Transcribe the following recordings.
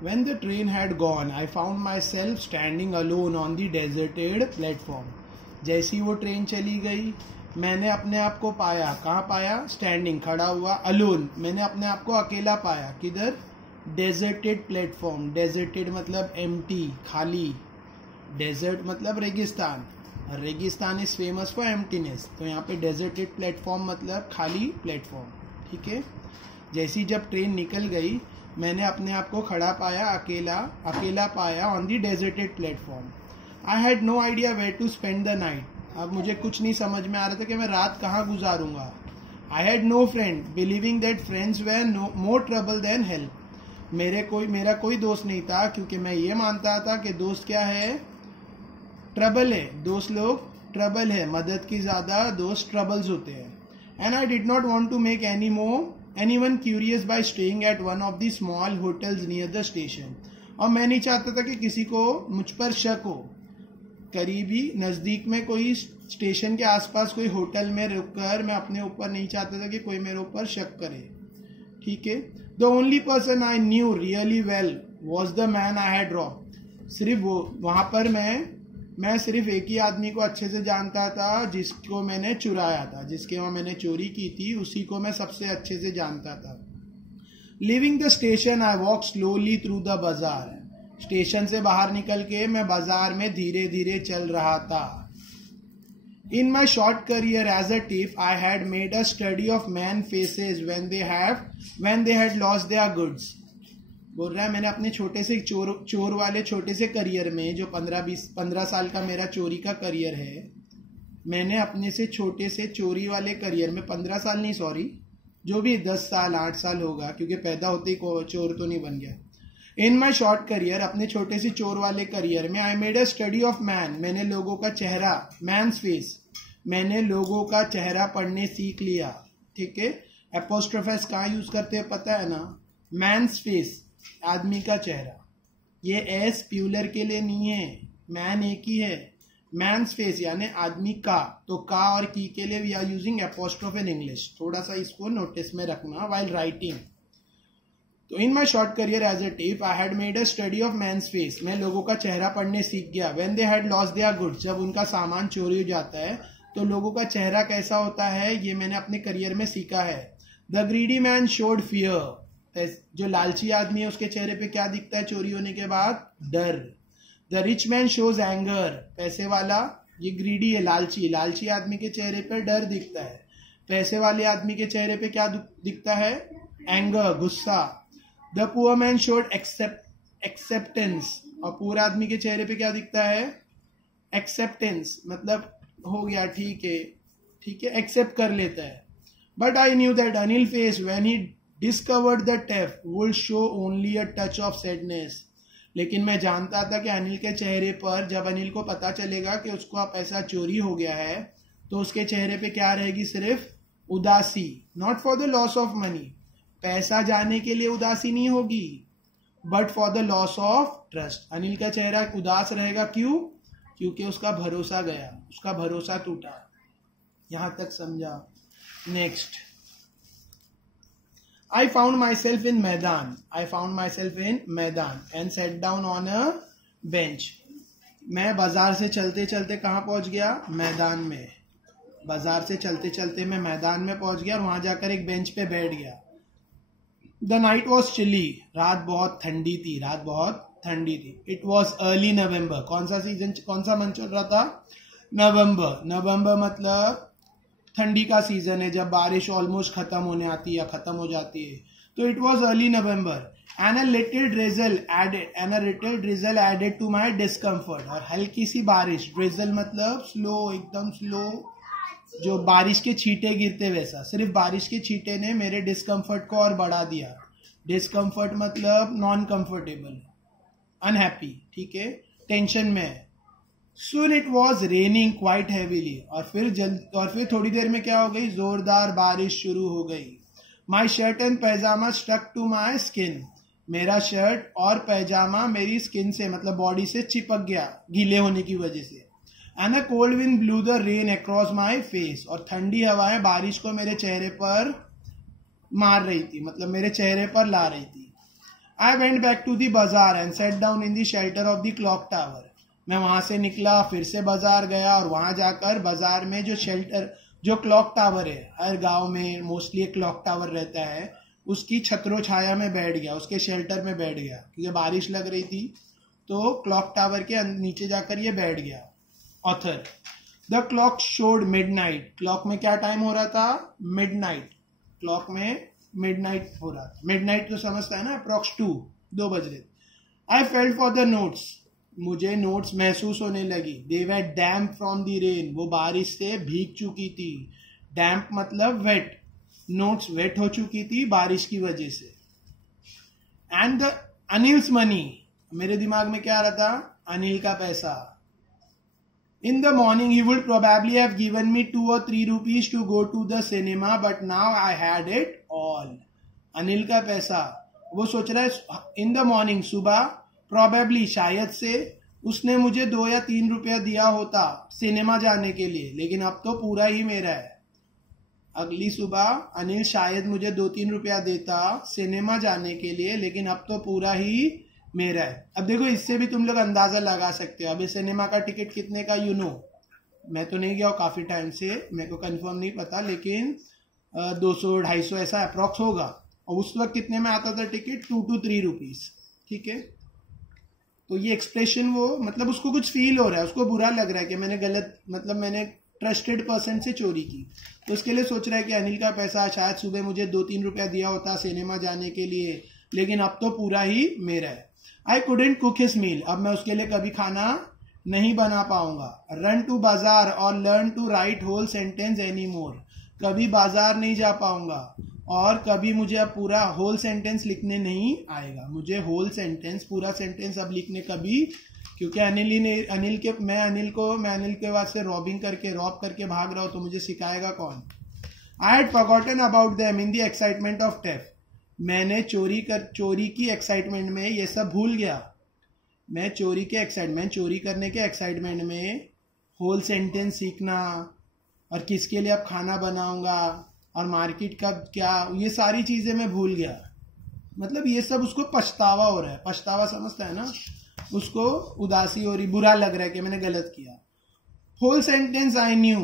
When the train had gone, I found myself standing alone on the deserted platform. जैसी वो train चली गई, मैंने अपने आप को पाया, कहाँ पाया? स्टैंडिंग, खड़ा हुआ, अलोन, मैंने अपने आप को अकेला पाया. किधर? Deserted platform. डेजर्टेड मतलब एम्प्टी, खाली. डेजर्ट मतलब रेगिस्तान. रेगिस्तान इज फेमस फॉर एम्प्टीनेस. तो यहाँ पे डेजर्टेड प्लेटफॉर्म मतलब खाली प्लेटफॉर्म. ठीक है. जैसी जब ट्रेन निकल गई, मैंने अपने आप को खड़ा पाया, अकेला पाया on the deserted platform. I had no idea where to spend the night. अब मुझे कुछ नहीं समझ में आ रहा था कि मैं रात कहाँ गुजारूंगा. I had no friend, believing that friends were more trouble than help. मेरा कोई दोस्त नहीं था, क्योंकि मैं ये मानता था कि दोस्त क्या है? ट्रबल है. दोस्त लोग ट्रबल है, मदद की ज्यादा दोस्त ट्रबल्स होते हैं. And I did not want to make anyone curious by staying at one of the small hotels near the station. और मैं नहीं चाहता था कि किसी को मुझ पर शक हो. करीबी नजदीक में कोई स्टेशन के आसपास कोई होटल में रुककर मैं अपने ऊपर नहीं चाहता था कि कोई मेरे ऊपर शक करे. ठीक है. The only person I knew really well was the man I had robbed. सिर्फ वो वहां पर मैं सिर्फ एक ही आदमी को अच्छे से जानता था, जिसको मैंने चुराया था, जिसके वहां मैंने चोरी की थी, उसी को मैं सबसे अच्छे से जानता था. Living the station I walk slowly through the बाजार. स्टेशन से बाहर निकल के मैं बाजार में धीरे धीरे चल रहा था. In my short career as a thief I had made a study of man faces when they had lost their goods. बोल रहा है मैंने अपने छोटे से चोर वाले छोटे से करियर में, जो 15 साल का मेरा चोरी का करियर है, मैंने अपने से छोटे से चोरी वाले करियर में 15 साल नहीं, सॉरी, जो भी 10 साल 8 साल होगा, क्योंकि पैदा होते ही चोर तो नहीं बन गया. इन माई शॉर्ट करियर, अपने छोटे से चोर वाले करियर में, I made a study of man. मैंने लोगों का चेहरा, मैन्स फेस, मैंने लोगों का चेहरा पढ़ने सीख लिया. ठीक है. एपोस्ट्रोफेस कहाँ यूज करते हैं पता है ना? मैन्स फेस, आदमी का चेहरा. ये एस प्यूलर के लिए नहीं है, मैन एक ही है. मैन्स फेस यानी आदमी का. तो का और की के लिए we are using apostrophe in English. थोड़ा सा इसको नोटिस में रखना व्हाइल राइटिंग. तो in my short career as a thief I had made a study of man's face. मैं लोगों का चेहरा पढ़ने सीख गया. When they had lost their goods, जब उनका सामान चोरी हो जाता है तो लोगों का चेहरा कैसा होता है, ये मैंने अपने करियर में सीखा है. The greedy man showed fear. जो लालची आदमी है उसके चेहरे पे क्या दिखता है चोरी होने के बाद? डर. The rich man shows anger. पैसे वाला, ये ग्रीडी है, लालची आदमी के चेहरे पे डर दिखता है. पैसे वाले आदमी के चेहरे पे क्या दिखता है? एंगर, गुस्सा. The poor man showed acceptance. और पूरा आदमी के चेहरे पे क्या दिखता है? एक्सेप्टेंस, मतलब हो गया, ठीक है, एक्सेप्ट कर लेता है. But I knew that Anil face when he discovered the theft would show only a touch of sadness. लेकिन मैं जानता था कि अनिल के चेहरे पर, जब अनिल को पता चलेगा कि उसको पैसा चोरी हो गया है, तो उसके चेहरे पे क्या रहेगी? सिर्फ उदासी. Not for the loss of money, पैसा जाने के लिए उदासी नहीं होगी, but for the loss of trust. Anil का चेहरा उदास रहेगा. क्यों? क्योंकि उसका भरोसा गया, उसका भरोसा टूटा. यहां तक समझा? Next. I found myself in मैदान and sat down on a bench. मैं बाजार से चलते चलते कहाँ पहुंच गया? मैदान में. बाजार से चलते चलते मैं मैदान में पहुंच गया और वहां जाकर एक बेंच पे बैठ गया. The night was chilly. रात बहुत ठंडी थी. It was early November. कौन सा मंथ चल रहा था? नवंबर मतलब ठंडी का सीजन है, जब बारिश ऑलमोस्ट खत्म होने आती है या खत्म हो जाती है. तो it was early November and a little drizzle added to my discomfort. और हल्की सी बारिश, ड्रिजल मतलब स्लो, एकदम स्लो, जो बारिश के छींटे गिरते वैसा. सिर्फ बारिश के छींटे ने मेरे डिस्कम्फर्ट को और बढ़ा दिया. डिस्कम्फर्ट मतलब नॉन कंफर्टेबल, अनहैप्पी. ठीक है, टेंशन में. Soon it was raining quite heavily. और फिर थोड़ी देर में क्या हो गई? जोरदार बारिश शुरू हो गई. My shirt and pajama stuck to my skin. मेरा शर्ट और पैजामा मेरी स्किन से, मतलब बॉडी से चिपक गया गीले होने की वजह से. And a cold wind blew the rain across my face. और ठंडी हवाएं बारिश को मेरे चेहरे पर मार रही थी, मतलब मेरे चेहरे पर ला रही थी. I went back to the bazaar and sat down in the shelter of the clock tower. मैं वहां से निकला, फिर से बाजार गया और वहां जाकर बाजार में जो शेल्टर, जो क्लॉक टावर है, हर गांव में मोस्टली एक क्लॉक टावर रहता है, उसकी छत्रो छाया में बैठ गया, उसके शेल्टर में बैठ गया, क्योंकि बारिश लग रही थी तो क्लॉक टावर के नीचे जाकर ये बैठ गया। Author, the clock showed midnight. Clock में क्या टाइम हो रहा था? मिडनाइट। क्लॉक में मिडनाइट हो रहा था। मिडनाइट तो समझता है ना, अप्रॉक्स 2 बज रहे। I felt for the notes. मुझे नोट्स महसूस होने लगी। दे वर डैम्प फ्रॉम द रेन। वो बारिश से भीग चुकी थी। डैम्प मतलब वेट। नोट्स वेट हो चुकी थी बारिश की वजह से। And the Anil's money. मेरे दिमाग में क्या आ रहा था? अनिल का पैसा। In the morning, he would probably have given me 2 or 3 rupees to go to the cinema, but now I had it all. Anil का पैसा। वो सोच रहा है इन द मॉर्निंग, सुबह, probably शायद से उसने मुझे 2 या 3 रुपया दिया होता सिनेमा जाने के लिए, लेकिन अब तो पूरा ही मेरा है। अगली सुबह अनिल शायद मुझे 2-3 रुपया देता सिनेमा जाने के लिए, लेकिन अब तो पूरा ही मेरा है। अब देखो, इससे भी तुम लोग अंदाजा लगा सकते हो। अभी सिनेमा का टिकट कितने का, मैं तो नहीं गया हूँ काफी टाइम से, मेरे को कंफर्म नहीं पता, लेकिन 200-250 ऐसा अप्रॉक्स होगा। और उस वक्त कितने में आता था टिकट? 2 to 3 rupees. ठीक है, तो ये एक्सप्रेशन, वो मतलब उसको कुछ फील हो रहा है, उसको बुरा लग रहा है कि मैंने गलत, मतलब मैंने ट्रस्टेड पर्सन से चोरी की, तो उसके लिए सोच रहा है कि अनिल का पैसा शायद सुबह मुझे 2-3 रुपया दिया होता सिनेमा जाने के लिए, लेकिन अब तो पूरा ही मेरा है। I couldn't cook his meal. अब मैं उसके लिए कभी खाना नहीं बना पाऊंगा। रन टू बाजार और learn to write whole sentence any more. कभी बाजार नहीं जा पाऊंगा और कभी मुझे अब पूरा होल सेंटेंस लिखने नहीं आएगा। मुझे होल सेंटेंस, पूरा सेंटेंस अब लिखने कभी, क्योंकि मैं अनिल के बाद से रॉब करके भाग रहा हूं, तो मुझे सिखाएगा कौन? I had forgotten about them in the excitement of theft. मैंने चोरी की एक्साइटमेंट में ये सब भूल गया। मैं चोरी करने के एक्साइटमेंट में होल सेंटेंस सीखना और किसके लिए अब खाना बनाऊंगा और मार्केट का क्या, ये सारी चीजें मैं भूल गया। मतलब ये सब उसको पछतावा हो रहा है। पछतावा समझता है ना, उसको उदासी हो रही, बुरा लग रहा है कि मैंने गलत किया। Whole sentence I knew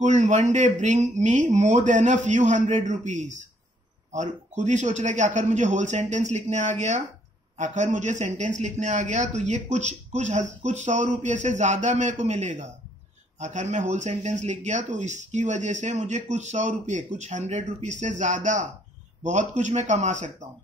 could one day bring me more than a few $100 rupees. और खुद ही सोच रहा है कि आखिर मुझे होल सेंटेंस लिखने आ गया, तो ये कुछ 100 रुपये से ज्यादा मेरे को मिलेगा। आखिर मैं होल सेंटेंस लिख गया तो इसकी वजह से मुझे कुछ 100 रुपये, कुछ 100 रुपीज से ज्यादा बहुत कुछ मैं कमा सकता हूँ।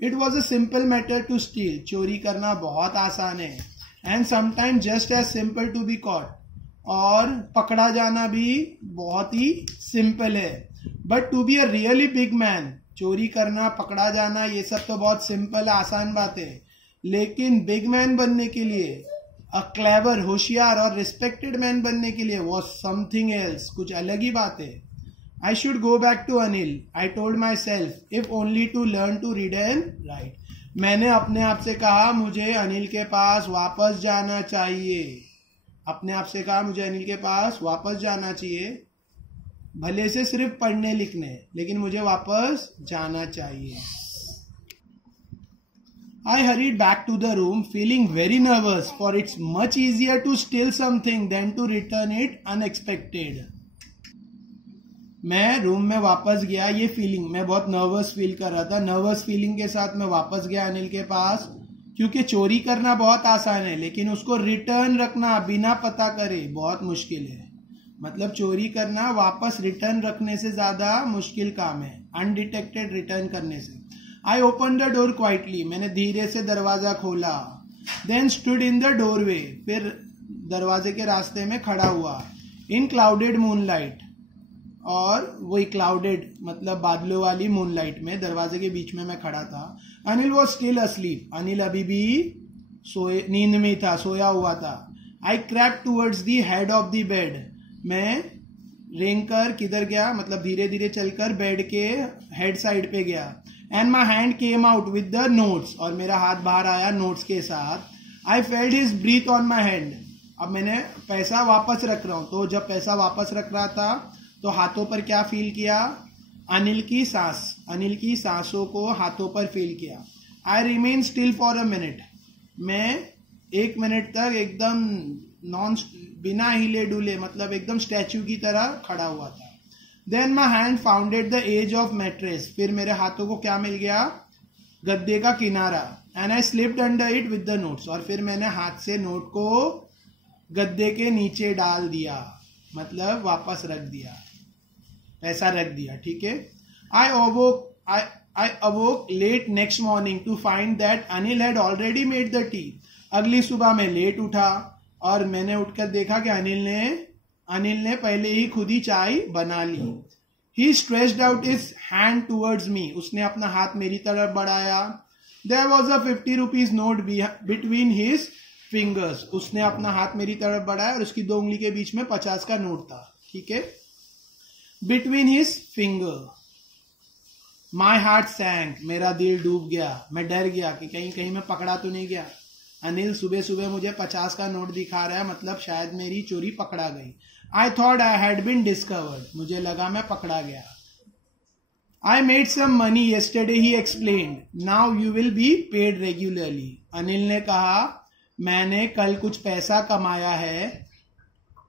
It was a simple matter to steal. चोरी करना बहुत आसान है। And sometime just as simple to be caught. और पकड़ा जाना भी बहुत ही सिंपल है। But to be a really big man, चोरी करना, पकड़ा जाना, ये सब तो बहुत सिंपल, आसान बात है। लेकिन बिग मैन बनने के लिए, अ क्लेवर, होशियार और रिस्पेक्टेड मैन बनने के लिए, वॉज समथिंग एल्स, कुछ अलग ही बात है। I should go back to Anil, I told myself, if only to learn to read and write. मैंने अपने आप से कहा मुझे अनिल के पास वापस जाना चाहिए। भले से सिर्फ पढ़ने लिखने, लेकिन मुझे वापस जाना चाहिए। I hurried back to the room, feeling very nervous, for it's much easier to steal something than to return it unexpected. मैं रूम में वापस गया, ये फीलिंग, मैं बहुत नर्वस फील कर रहा था। नर्वस फीलिंग के साथ मैं वापस गया अनिल के पास, क्योंकि चोरी करना बहुत आसान है, लेकिन उसको रिटर्न रखना बिना पता करे बहुत मुश्किल है। मतलब चोरी करना वापस रिटर्न रखने से ज्यादा मुश्किल काम है, अनडिटेक्टेड रिटर्न करने से। I open the door quietly, मैंने धीरे से दरवाजा खोला। Then stood in the doorway, फिर दरवाजे के रास्ते में खड़ा हुआ। इन क्लाउडेड मूनलाइट, और वही क्लाउडेड मतलब बादलों वाली मूनलाइट में दरवाजे के बीच में मैं खड़ा था। Anil was still asleep, Anil अभी भी नींद में था, सोया हुआ था। I crept towards the head of the bed, मैं रेंगकर किधर गया, मतलब धीरे धीरे चलकर बेड के हेड साइड पे गया। And my hand came out with the notes, और मेरा हाथ बाहर आया नोट्स के साथ। I felt his breath on my hand, अब मैंने पैसा वापस रख रहा हूं, तो जब पैसा वापस रख रहा था तो हाथों पर क्या फील किया? अनिल की सांसों को हाथों पर फील किया। I remain still for a minute, मैं 1 मिनट तक एकदम बिना हिले डुले, मतलब एकदम स्टैचू की तरह खड़ा हुआ था. Then my hand founded the edge of mattress, फिर मेरे हाथों को क्या मिल गया, गद्दे का किनारा. And I slipped under it with the notes, और फिर मैंने हाथ से नोट को गद्दे के नीचे डाल दिया, मतलब वापस रख दिया, ऐसा रख दिया. ठीक है. I awoke late next morning to find that Anil had already made the tea. अगली सुबह मैं लेट उठा और मैंने उठकर देखा कि अनिल ने पहले ही खुद ही चाय बना ली. He stretched out his hand towards me. उसने अपना हाथ मेरी तरफ बढ़ाया. There was a 50 rupees note between his fingers. उसने अपना हाथ मेरी तरफ बढ़ाया और उसकी 2 उंगली के बीच में 50 का नोट था. ठीक है. Between his finger. My heart sank. मेरा दिल डूब गया. मैं डर गया कि कहीं मैं पकड़ा तो नहीं गया. अनिल सुबह सुबह मुझे 50 का नोट दिखा रहा है, मतलब शायद मेरी चोरी पकड़ा गई. I thought I had been discovered. मुझे लगा मैं पकड़ा गया. I made some money yesterday, he explained. Now you will be paid regularly. Anil ने कहा मैंने कल कुछ पैसा कमाया है.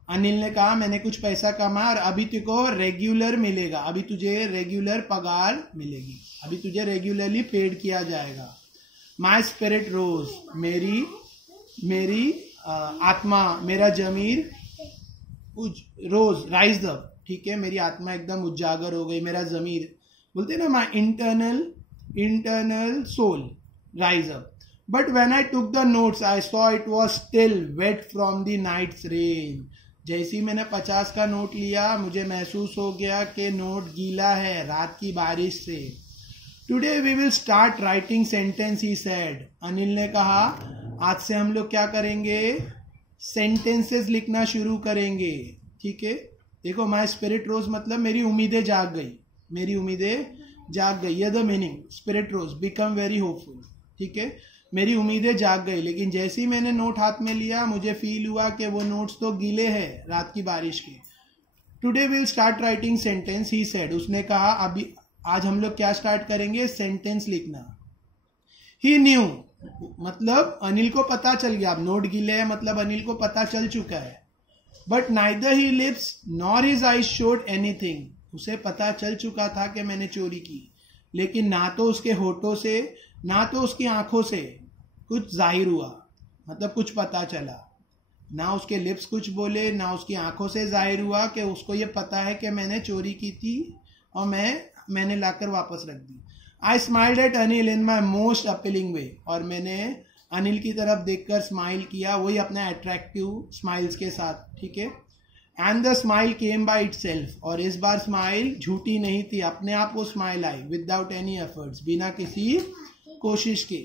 अनिल ने कहा मैंने कुछ पैसा कमाया और अभी तुझको रेगुलर मिलेगा, अभी तुझे रेगुलर पगार मिलेगी, अभी तुझे रेगुलरली पेड किया जाएगा. माई स्पिरिट रोज, मेरी आत्मा, मेरा जमीर रोज राइज अप. ठीक है. मेरी आत्मा एकदम उजागर हो गई, मेरा जमीर बोलते हैं ना, my internal soul rise up. But when I took the notes I saw it was still wet from the night's rain. जैसे ही मैंने 50 का नोट लिया मुझे महसूस हो गया कि नोट गीला है रात की बारिश से. Today we will start writing sentence, he said. Anil ने कहा आज से हम लोग क्या करेंगे, सेंटेंसेस लिखना शुरू करेंगे. ठीक है. देखो माई स्पिरिट रोज मतलब मेरी उम्मीदें जाग गई, मेरी उम्मीदें जाग गई. ये the meaning, spirit rose become very hopeful. ठीक है. मेरी उम्मीदें जाग गई, लेकिन जैसे ही मैंने नोट हाथ में लिया मुझे फील हुआ कि वो नोट्स तो गीले हैं रात की बारिश के. Today will start writing sentence, he said. उसने कहा अभी आज हम लोग क्या स्टार्ट करेंगे, सेंटेंस लिखना. ही न्यू, मतलब अनिल को पता चल गया, अब नोट गीले हैं मतलब अनिल को पता चल चुका है. But neither he lips nor his eyes showed anything. उसे पता चल चुका था कि मैंने चोरी की, लेकिन ना तो उसके होठों से ना तो उसकी आंखों से कुछ जाहिर हुआ, मतलब कुछ पता चला. ना उसके लिप्स कुछ बोले, ना उसकी आंखों से जाहिर हुआ कि उसको ये पता है कि मैंने चोरी की थी और मैंने लाकर वापस रख दी. I smiled at Anil in my most appealing way. और मैंने अनिल की तरफ देखकर स्माइल किया, वही अपना अट्रैक्टिव स्माइल्स के साथ. ठीक है. And the smile came by itself. और इस बार स्माइल झूठी नहीं थी, अपने आप वो स्माइल आई, विदाउट एनी एफर्ट्स, बिना किसी कोशिश के.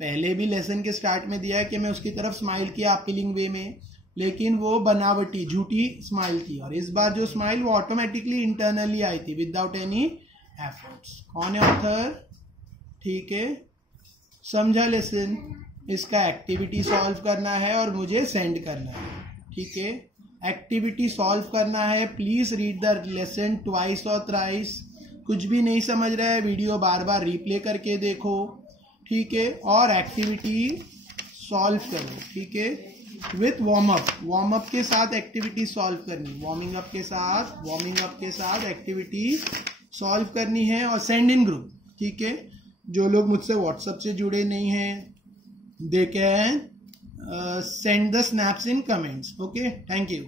पहले भी लेसन के स्टार्ट में दिया है कि मैं उसकी तरफ स्माइल किया अपीलिंग वे में, लेकिन वो बनावटी झूठी स्माइल थी. और इस बार जो स्माइल वो ऑटोमेटिकली इंटरनली आई थी, विदाउट एनी एफर्ट्स. कौन है ऑथर? ठीक है. समझा लेसन. इसका एक्टिविटी सॉल्व करना है और मुझे सेंड करना है. ठीक है. एक्टिविटी सॉल्व करना है. Please read the lesson twice और थ्राइस. कुछ भी नहीं समझ रहा है, वीडियो बार बार रिप्ले करके देखो. ठीक है. और एक्टिविटी सॉल्व करो. ठीक है. विथ वार्म अप के साथ एक्टिविटी सॉल्व करनी, वार्मिंग अप के साथ एक्टिविटी सॉल्व करनी है. और सेंड इन ग्रुप. ठीक है. जो लोग मुझसे व्हाट्सएप से जुड़े नहीं हैं, they can send the snaps in comments. Okay. Thank you.